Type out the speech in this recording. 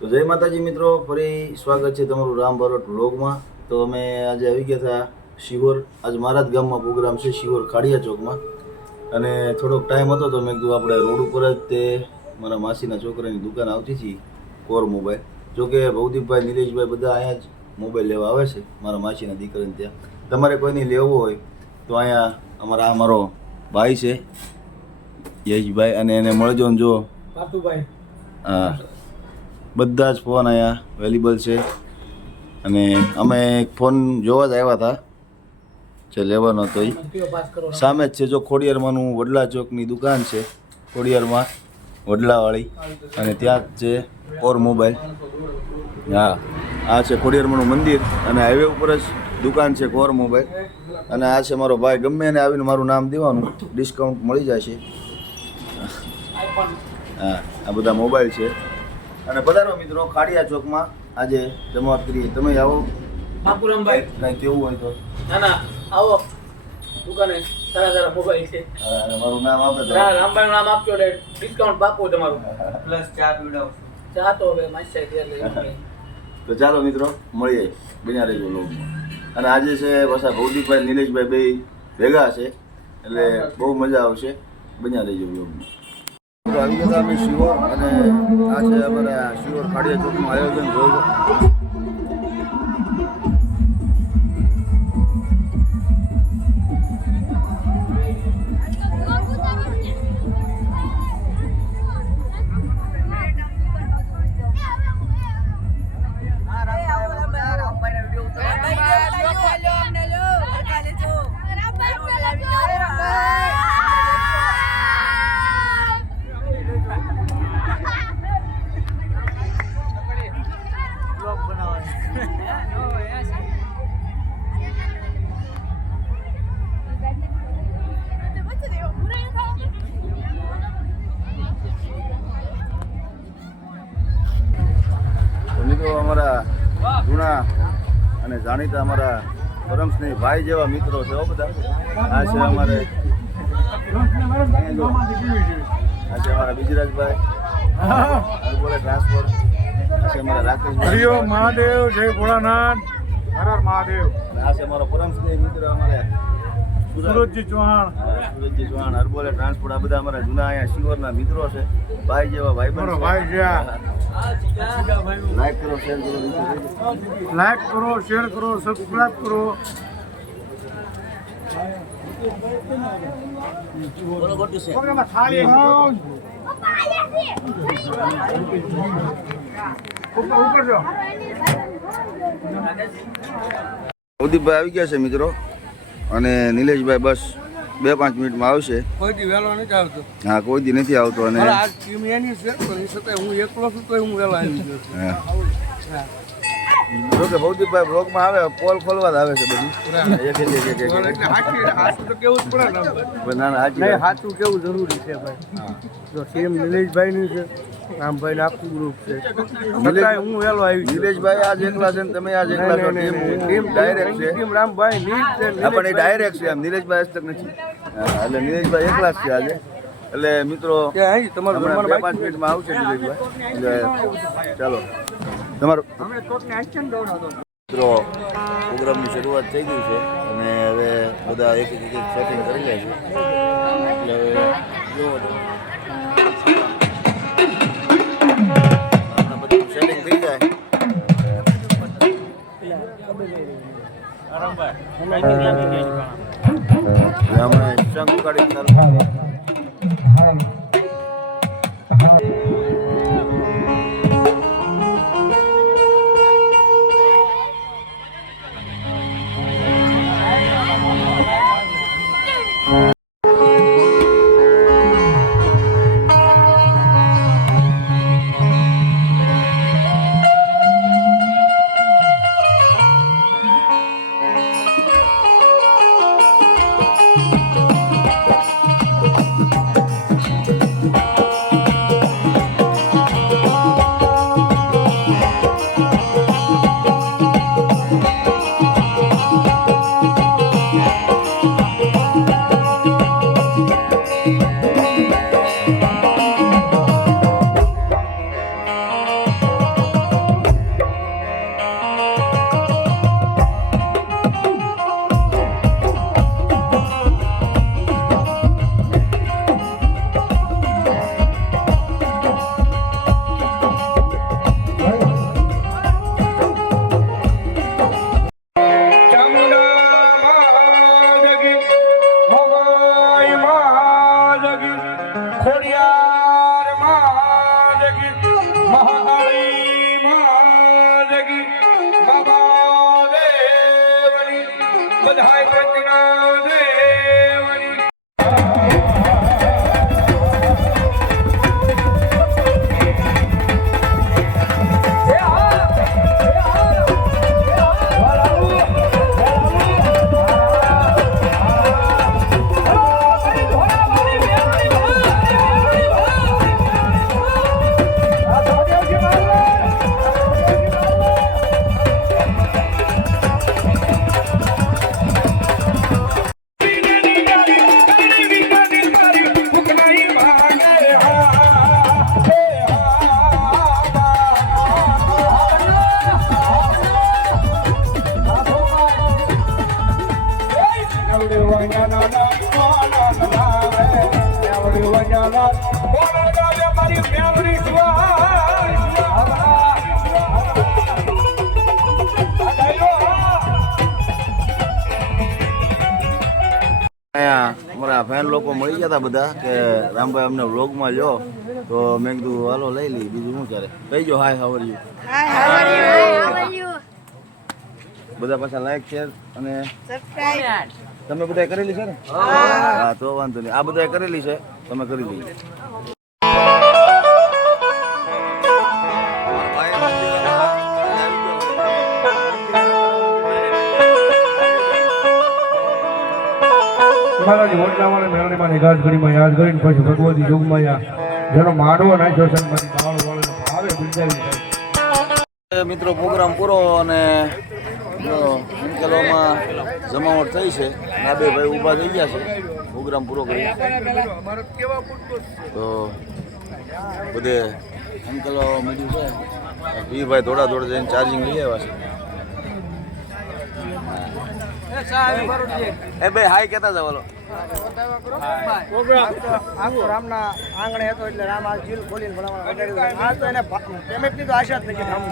તો જય માતાજી મિત્રો, ફરી સ્વાગત છે તમારું રામ ભરોટ વ્લોગમાં। તો અમે આજે આવી ગયા હતા શિહોર। આજ મારા જ ગામમાં પ્રોગ્રામ છે, શિહોર ખાડિયા ચોકમાં। અને થોડોક ટાઈમ હતો તો મેં કીધું આપણે રોડ ઉપર જ તે મારા માસીના છોકરાની દુકાન આવતી હતી, કોર મોબાઈલ। જોકે ભવદીપભાઈ, નિલેશભાઈ બધા અહીંયા જ મોબાઈલ લેવા આવે છે મારા માસીના દીકરાને ત્યાં। તમારે કોઈને લેવો હોય તો અહીંયા આ મારો ભાઈ છે યશભાઈ, અને એને મળજો ને જો પાતુભાઈ। હા, બધા જ ફોન અહીંયા અવેલેબલ છે। અને અમે એક ફોન જોવા જ આવ્યા હતા જે લેવાનો હતો એ સામે જ છે, જો ખોડિયારમાંનું વડલા ચોકની દુકાન છે, ખોડિયારમાં વડલાવાળી, અને ત્યાં જ છે કોર મોબાઈલ। હા, આ છે ખોડિયારમાંનું મંદિર અને હાઈવે ઉપર જ દુકાન છે કોર મોબાઈલ। અને આ છે મારો ભાઈ, ગમે એને આવીને મારું નામ દેવાનું, ડિસ્કાઉન્ટ મળી જશે। હા, આ બધા મોબાઈલ છે। અને પધારો મિત્રો ખાડિયા ચોકમાં, આજે જમાવટ કરીએ। તમે આવો બાપુરામભાઈ, કાંઈ કેવું હોય તો। ના આવો દુકાને, સારા મોબાઈલ છે। અને મારું નામ આપે તો રામભાઈ નામ આપજો એટલે ડિસ્કાઉન્ટ પાકો તમારું, પ્લસ ચા પીવડાવ। ચા તો હવે માસ્ટર ઘેર લઈ। તો ચાલો મિત્રો મળીએ, બન્યા રહેજો લોગમાં। અને આજે છે પાછા ભવદીપભાઈ, નિલેશભાઈ બે ભેગા છે, એટલે બહુ મજા આવશે, બન્યા રહેજો લોગમાં। તો આવી ગયા અમે શિહોર, અને આ છે અમારા શિહોર ખાડિયા ચોકનું આયોજન જોયું। મિત્રો અમારા જૂના અને જાણીતા અમારા પરમ સ્નેહી ભાઈ જેવા મિત્રો છે બધા। આ છે અમારે બીજરાજભાઈ, બોલે ટ્રાન્સફર। આ છે અમારા રાકેશભાઈ, મહાદેવ, જય ભોળાનાથ, હર હર મહાદેવ। અને આ છે અમારો પરમ સ્નેહી મિત્ર અમારે સુરજજી ચૌહાણ, સુરજજી ચૌહાણ, હરબોલે ટ્રાન્સપોર્ટ। આ બધા અમારા જૂના અહીંયા શિહોરના મિત્રો છે, ભાઈ જેવા ભાઈ મારો ભાઈ છે। લાઈક કરો, શેર કરો, લાઈક કરો, શેર કરો, સબસ્ક્રાઇબ કરો। ભવદીપભાઈ આવી ગયા છે મિત્રો, અને નિલેશભાઈ બસ 2-5 મિનિટમાં આવશે। કોઈ દી વહેલો નથી આવતો। હા, કોઈ દી નથી આવતો। અને આજ ટીમ એની છે, પણ એ છતાંય હું એકલો છું તો હું વહેલો આવી ગયો છું। જોકે ભવદીપભાઈ બ્લોગમાં આવે, પોલ ખોલવા જ આવે છે બધી, એટલે સાચું તો કેવું જ પડે ને। ના ના, નહીં, સાચું કેવું જરૂરી છે ભાઈ। જો ટીમ નિલેશભાઈની છે, રામભાઈ આખું ગ્રુપ છે, છતાંય હું વહેલો આવી ગયો। નિલેશભાઈ આજ એકલા છે ને તમે આજ એકલા છો, ટીમ ડાયરેક્ટ છે, ટીમ રામભાઈ નીટ છે, પણ એ ડાયરેક્ટ છે, એમ નિલેશભાઈ હસ્તક નથી। એટલે નિલેશભાઈ એકલા જ છે આજે। એટલે મિત્રો કે અહીં તમારું હમણાં જમવાનું 2-5 મિનિટમાં આવશે નિલેશભાઈ। એટલે ચાલો તમારું અમે કોકને એક્શન દોડાવતો મિત્રો પ્રોગ્રામની શરૂઆત થઈ ગઈ છે, અને હવે બધા એક સેટિંગ કરી લે છે। એટલે હવે જોવો તો હમણાં બધું સેટિંગ થઈ જાય। એટલે હમણાં શંખ ઉગાડી ચાલુ થાય। ગયા હતા બધા કે રામભાઈ અમને વ્લોગમાં લ્યો, તો મેં કીધું હાલો લઈ લઈ, બીજું શું ચાલે. કહી જો હાય હાવર યુ. બધા પાછા લાઈક શેર અને તમે બધા કરેલી છે ને? હા તો વાંધો નહીં, આ બધા કરેલી છે, તમે કરી લઈએ. મહારાજ ઓટલાવાળા મેળણીમાં નિગાજ કરીમાં યાદ કરીને પછી ભગવતી જોગમાં જેનો માંડવો નાખ્યો છે મારી બાવળ વાળાનો ભાવે બિરદાવી થાય. મિત્રો પ્રોગ્રામ પૂરો અને અંકલોમાં જમાવટ થઈ છે. આ બે ભાઈ ઊભા થઈ ગયા છે પ્રોગ્રામ પૂરો કરી. તો બધે અંકલો મીઠું છે. વીરભાઈ થોડા થોડા જઈને ચાર્જિંગ લઈ આવ્યા છે. એ ભાઈ હાય કહેતા હતા બોલો. આખું રામના આંગણે હતો એટલે રામ આ જીલ ખોલીને ભણાવવા આ તો એને પેમેન્ટની તો આશા જ નથી રામ.